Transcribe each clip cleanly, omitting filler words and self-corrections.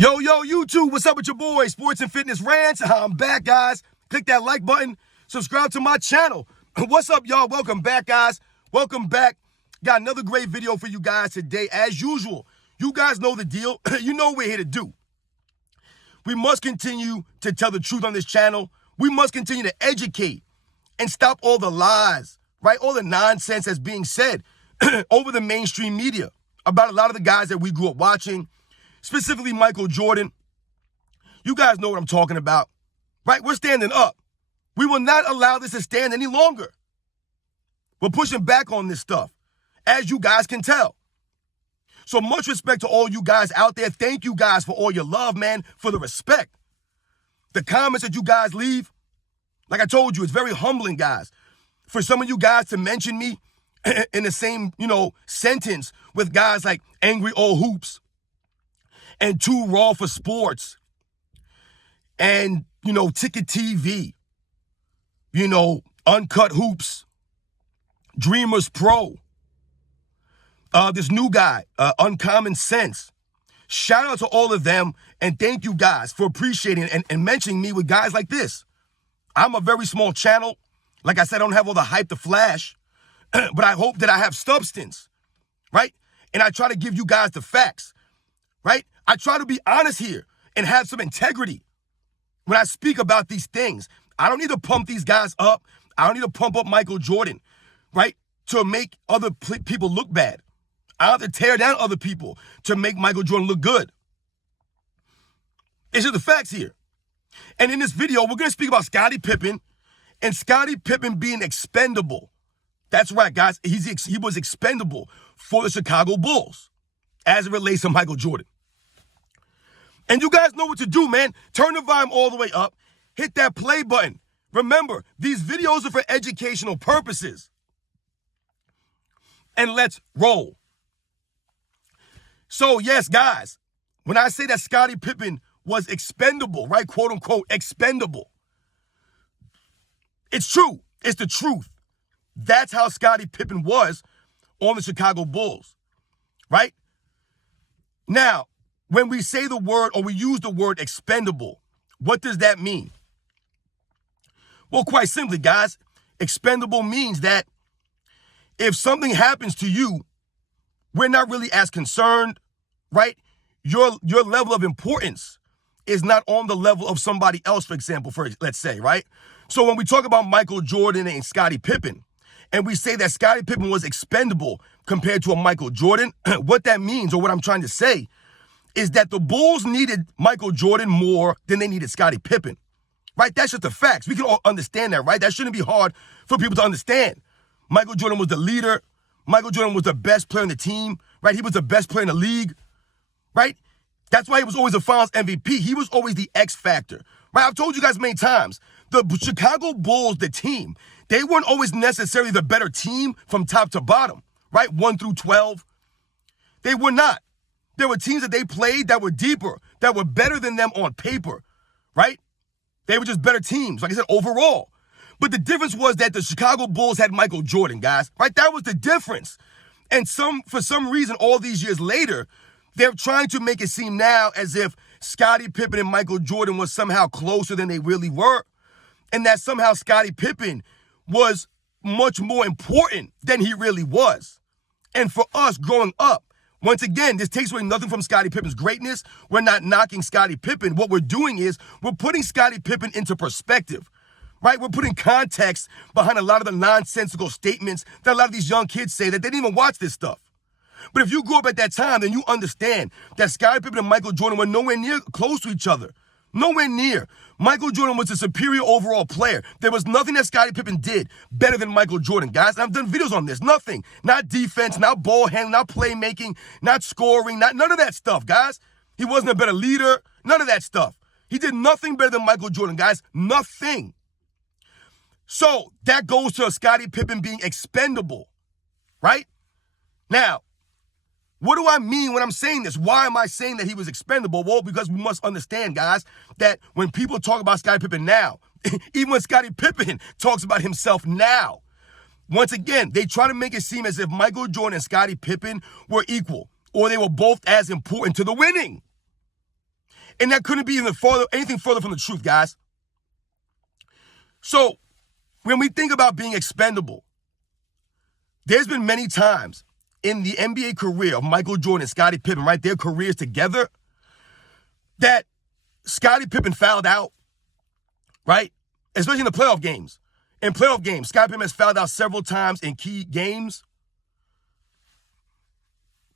Yo, YouTube, what's up with your boy? Sports and Fitness Rants. I'm back, guys. Click that like button. Subscribe to my channel. What's up, y'all? Welcome back, guys. Welcome back. Got another great video for you guys today. As usual, you guys know the deal. You know what we're here to do. We must continue to tell the truth on this channel. We must continue to educate and stop all the lies, right? All the nonsense that's being said over the mainstream media about a lot of the guys that we grew up watching, specifically Michael Jordan. You guys know what I'm talking about, right? We're standing up. We will not allow this to stand any longer. We're pushing back on this stuff, as you guys can tell. So much respect to all you guys out there. Thank you guys for all your love, man, for the respect. The comments that you guys leave, like I told you, it's very humbling, guys. For some of you guys to mention me in the same, sentence with guys like Angry Old Hoops and Too Raw for Sports and, Ticket TV, Uncut Hoops, Dreamers Pro, this new guy, Uncommon Sense. Shout out to all of them, and thank you guys for appreciating and mentioning me with guys like this. I'm a very small channel. Like I said, I don't have all the hype to flash, but I hope that I have substance, right? And I try to give you guys the facts, right? I try to be honest here and have some integrity when I speak about these things. I don't need to pump these guys up. I don't need to pump up Michael Jordan, right, to make other people look bad. I don't have to tear down other people to make Michael Jordan look good. It's just the facts here. And in this video, we're going to speak about Scottie Pippen and Scottie Pippen being expendable. That's right, guys. He was expendable for the Chicago Bulls as it relates to Michael Jordan. And you guys know what to do, man. Turn the volume all the way up. Hit that play button. Remember, these videos are for educational purposes. And let's roll. So, yes, guys, when I say that Scottie Pippen was expendable, right, quote unquote, expendable, it's true. It's the truth. That's how Scottie Pippen was on the Chicago Bulls, right? Now, when we say the word or we use the word expendable, what does that mean? Well, quite simply, guys, expendable means that if something happens to you, we're not really as concerned, right? Your level of importance is not on the level of somebody else, for example, let's say, right? So when we talk about Michael Jordan and Scottie Pippen, and we say that Scottie Pippen was expendable compared to a Michael Jordan, what that means, or what I'm trying to say, is that the Bulls needed Michael Jordan more than they needed Scottie Pippen, right? That's just the facts. We can all understand that, right? That shouldn't be hard for people to understand. Michael Jordan was the leader. Michael Jordan was the best player on the team, right? He was the best player in the league, right? That's why he was always a Finals MVP. He was always the X factor, right? I've told you guys many times, the Chicago Bulls, the team, they weren't always necessarily the better team from top to bottom, right? 1 through 12. They were not. There were teams that they played that were deeper, that were better than them on paper, right? They were just better teams, like I said, overall. But the difference was that the Chicago Bulls had Michael Jordan, guys, right? That was the difference. And for some reason, all these years later, they're trying to make it seem now as if Scottie Pippen and Michael Jordan was somehow closer than they really were, and that somehow Scottie Pippen was much more important than he really was. And for us growing up, once again, this takes away nothing from Scottie Pippen's greatness. We're not knocking Scottie Pippen. What we're doing is we're putting Scottie Pippen into perspective, right? We're putting context behind a lot of the nonsensical statements that a lot of these young kids say that they didn't even watch this stuff. But if you grew up at that time, then you understand that Scottie Pippen and Michael Jordan were nowhere near close to each other. Nowhere near. Michael Jordan was a superior overall player. There was nothing that Scottie Pippen did better than Michael Jordan, guys. And I've done videos on this. Nothing. Not defense, not ball handling, not playmaking, not scoring, none of that stuff, guys. He wasn't a better leader. None of that stuff. He did nothing better than Michael Jordan, guys. Nothing. So that goes to Scottie Pippen being expendable, right? Now, what do I mean when I'm saying this? Why am I saying that he was expendable? Well, because we must understand, guys, that when people talk about Scottie Pippen now, even when Scottie Pippen talks about himself now, once again, they try to make it seem as if Michael Jordan and Scottie Pippen were equal, or they were both as important to the winning. And that couldn't be anything further from the truth, guys. So when we think about being expendable, there's been many times in the NBA career of Michael Jordan and Scottie Pippen, right, their careers together, that Scottie Pippen fouled out, right, especially in the playoff games. In playoff games, Scottie Pippen has fouled out several times in key games.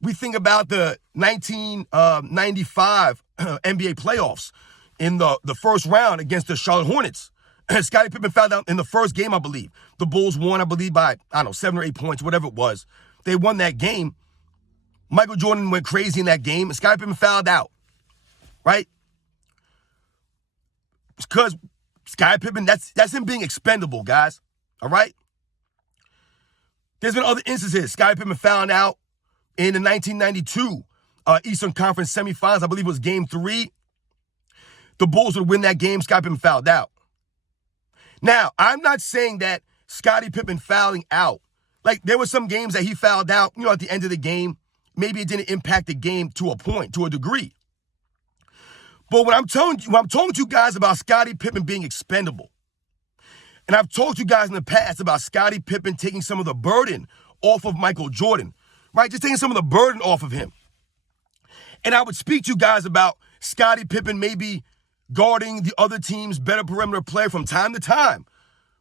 We think about the 1995 NBA playoffs in the first round against the Charlotte Hornets. Scottie Pippen fouled out in the first game, I believe. The Bulls won, I believe, by, 7 or 8 points, whatever it was. They won that game. Michael Jordan went crazy in that game, and Scottie Pippen fouled out, right? Because Scottie Pippen, that's him being expendable, guys, all right? There's been other instances. Scottie Pippen fouled out in the 1992 Eastern Conference semifinals. I believe it was Game 3. The Bulls would win that game. Scottie Pippen fouled out. Now, I'm not saying that Scottie Pippen fouling out, like there were some games that he fouled out, at the end of the game. Maybe it didn't impact the game to a point, to a degree. But when I'm talking to you guys about Scottie Pippen being expendable, and I've told you guys in the past about Scottie Pippen taking some of the burden off of Michael Jordan, right? Just taking some of the burden off of him. And I would speak to you guys about Scottie Pippen maybe guarding the other team's better perimeter player from time to time,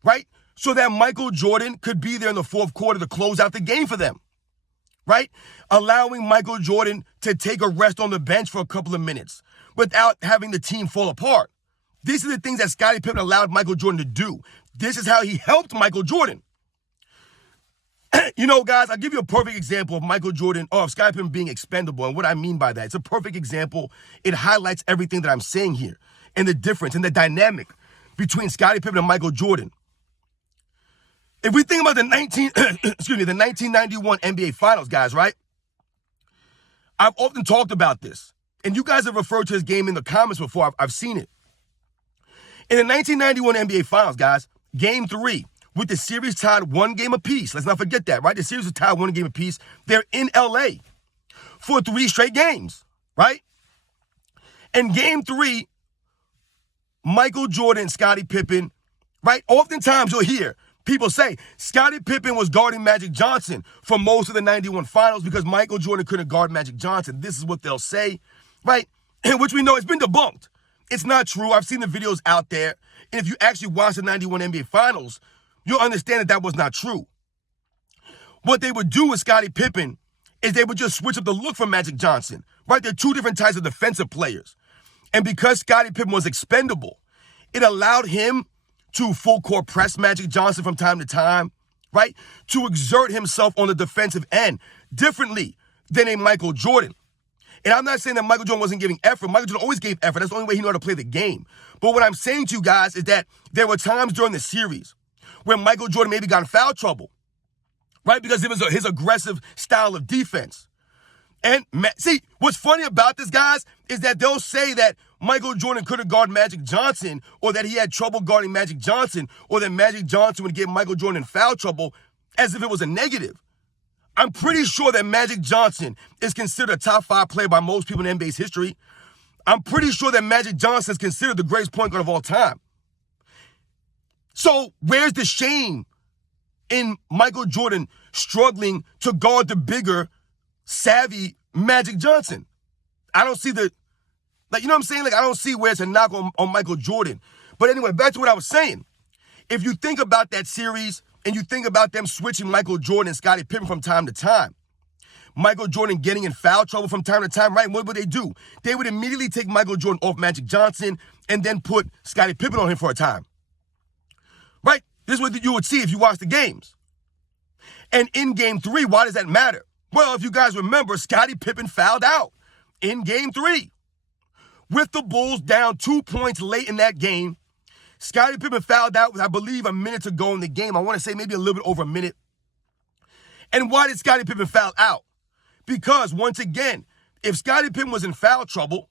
right? So that Michael Jordan could be there in the fourth quarter to close out the game for them, right? Allowing Michael Jordan to take a rest on the bench for a couple of minutes without having the team fall apart. These are the things that Scottie Pippen allowed Michael Jordan to do. This is how he helped Michael Jordan. Guys, I'll give you a perfect example of Michael Jordan, or of Scottie Pippen being expendable, and what I mean by that. It's a perfect example. It highlights everything that I'm saying here, and the difference and the dynamic between Scottie Pippen and Michael Jordan. If we think about the 1991 NBA Finals, guys, right? I've often talked about this, and you guys have referred to this game in the comments before. I've seen it. In the 1991 NBA Finals, guys, Game 3, with the series tied 1 game apiece. Let's not forget that, right? The series is tied 1 game apiece. They're in LA for 3 straight games, right? In Game 3, Michael Jordan and Scottie Pippen, right? Oftentimes you'll hear people say Scottie Pippen was guarding Magic Johnson for most of the 91 finals because Michael Jordan couldn't guard Magic Johnson. This is what they'll say, right? Which we know it's been debunked. It's not true. I've seen the videos out there. And if you actually watch the 91 NBA Finals, you'll understand that was not true. What they would do with Scottie Pippen is they would just switch up the look for Magic Johnson, right? They're 2 different types of defensive players. And because Scottie Pippen was expendable, it allowed him to full court press Magic Johnson from time to time, right? To exert himself on the defensive end differently than a Michael Jordan. And I'm not saying that Michael Jordan wasn't giving effort. Michael Jordan always gave effort. That's the only way he knew how to play the game. But what I'm saying to you guys is that there were times during the series where Michael Jordan maybe got in foul trouble, right? Because it was his aggressive style of defense. And see, what's funny about this, guys, is that they'll say that Michael Jordan couldn't guard Magic Johnson, or that he had trouble guarding Magic Johnson, or that Magic Johnson would get Michael Jordan in foul trouble, as if it was a negative. I'm pretty sure that Magic Johnson is considered a top 5 player by most people in NBA's history. I'm pretty sure that Magic Johnson is considered the greatest point guard of all time. So where's the shame in Michael Jordan struggling to guard the bigger, savvy Magic Johnson? I don't see you know what I'm saying? I don't see where it's a knock on Michael Jordan. But anyway, back to what I was saying. If you think about that series and you think about them switching Michael Jordan and Scottie Pippen from time to time, Michael Jordan getting in foul trouble from time to time, right? What would they do? They would immediately take Michael Jordan off Magic Johnson and then put Scottie Pippen on him for a time. Right? This is what you would see if you watch the games. And in Game 3, why does that matter? Well, if you guys remember, Scottie Pippen fouled out in Game 3. With the Bulls down 2 points late in that game, Scottie Pippen fouled out with, I believe, a minute to go in the game. I want to say maybe a little bit over a minute. And why did Scottie Pippen foul out? Because, once again, if Scottie Pippen was in foul trouble,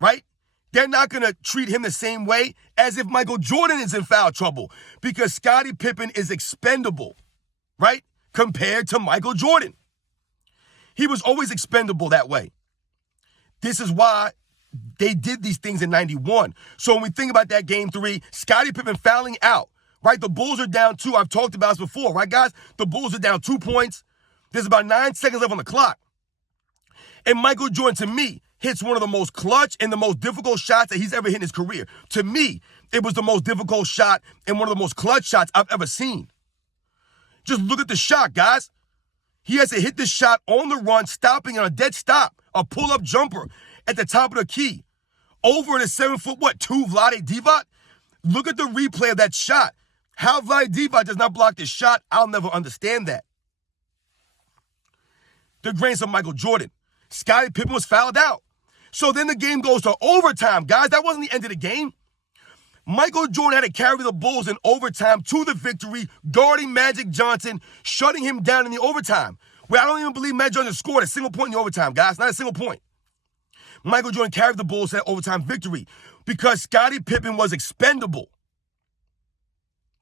right, they're not going to treat him the same way as if Michael Jordan is in foul trouble, because Scottie Pippen is expendable, right, compared to Michael Jordan. He was always expendable that way. This is why they did these things in 91. So when we think about that game 3, Scottie Pippen fouling out, right? The Bulls are down 2. I've talked about this before, right, guys? The Bulls are down 2 points. There's about 9 seconds left on the clock. And Michael Jordan, to me, hits one of the most clutch and the most difficult shots that he's ever hit in his career. To me, it was the most difficult shot and one of the most clutch shots I've ever seen. Just look at the shot, guys. He has to hit this shot on the run, stopping on a dead stop, a pull-up jumper at the top of the key. Over the 7'2" Vlade Divac. Look at the replay of that shot. How Vlade Divac does not block this shot, I'll never understand that. The greatness of Michael Jordan. Scottie Pippen was fouled out. So then the game goes to overtime. Guys, that wasn't the end of the game. Michael Jordan had to carry the Bulls in overtime to the victory, guarding Magic Johnson, shutting him down in the overtime. Where I don't even believe Magic Johnson scored a single point in the overtime, guys. Not a single point. Michael Jordan carried the Bulls to that overtime victory because Scottie Pippen was expendable.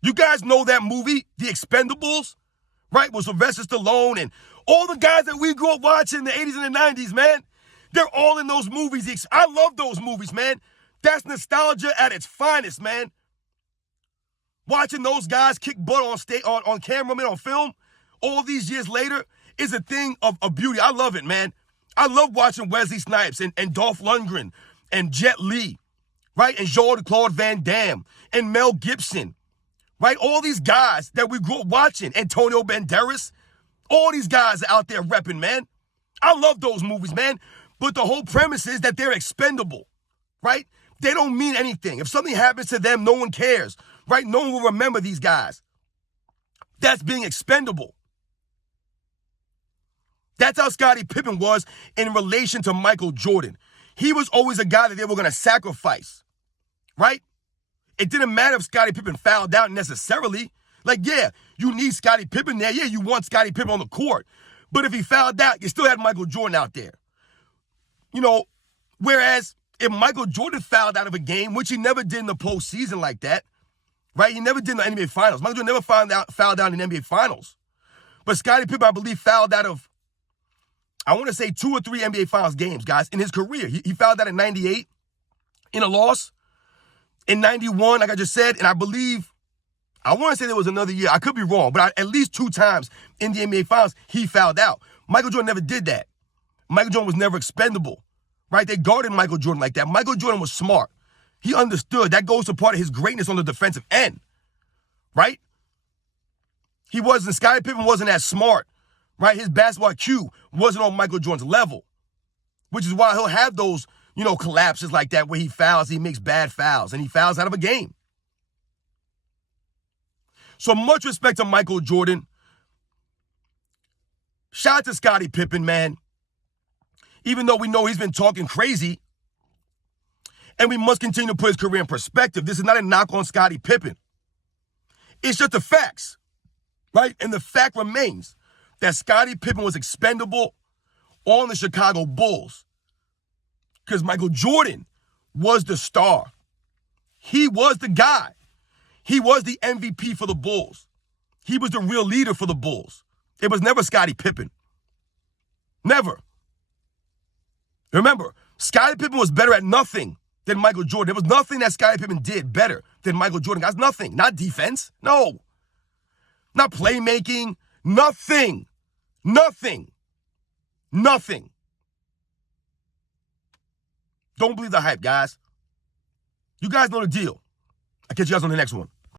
You guys know that movie, The Expendables, right? With Sylvester Stallone and all the guys that we grew up watching in the 80s and the 90s, man. They're all in those movies. I love those movies, man. That's nostalgia at its finest, man. Watching those guys kick butt on camera, man, on film, all these years later is a thing of beauty. I love it, man. I love watching Wesley Snipes and Dolph Lundgren and Jet Li, right? And Jean-Claude Van Damme and Mel Gibson, right? All these guys that we grew up watching, Antonio Banderas, all these guys are out there repping, man. I love those movies, man. But the whole premise is that they're expendable, right? They don't mean anything. If something happens to them, no one cares, right? No one will remember these guys. That's being expendable. That's how Scottie Pippen was in relation to Michael Jordan. He was always a guy that they were going to sacrifice, right? It didn't matter if Scottie Pippen fouled out necessarily. Like, yeah, you need Scottie Pippen there. Yeah, you want Scottie Pippen on the court. But if he fouled out, you still had Michael Jordan out there. You know, whereas if Michael Jordan fouled out of a game, which he never did in the postseason like that, right? He never did in the NBA Finals. Michael Jordan never fouled out in the NBA Finals. But Scottie Pippen, I believe, fouled out of, I want to say 2 or 3 NBA Finals games, guys, in his career. He fouled out in 98 in a loss. In 91, like I just said, and I believe, I want to say there was another year. I could be wrong, but at least 2 times in the NBA Finals, he fouled out. Michael Jordan never did that. Michael Jordan was never expendable, right? They guarded Michael Jordan like that. Michael Jordan was smart. He understood. That goes to part of his greatness on the defensive end, right? Scottie Pippen wasn't as smart, right? His basketball IQ wasn't on Michael Jordan's level, which is why he'll have those, collapses like that where he fouls, he makes bad fouls, and he fouls out of a game. So much respect to Michael Jordan. Shout out to Scottie Pippen, man. Even though we know he's been talking crazy, and we must continue to put his career in perspective. This is not a knock on Scottie Pippen. It's just the facts, right? And the fact remains that Scottie Pippen was expendable on the Chicago Bulls because Michael Jordan was the star. He was the guy. He was the MVP for the Bulls. He was the real leader for the Bulls. It was never Scottie Pippen. Never. Remember, Scottie Pippen was better at nothing than Michael Jordan. There was nothing that Scottie Pippen did better than Michael Jordan. Guys, nothing. Not defense. No. Not playmaking. Nothing. Nothing. Nothing. Don't believe the hype, guys. You guys know the deal. I'll catch you guys on the next one.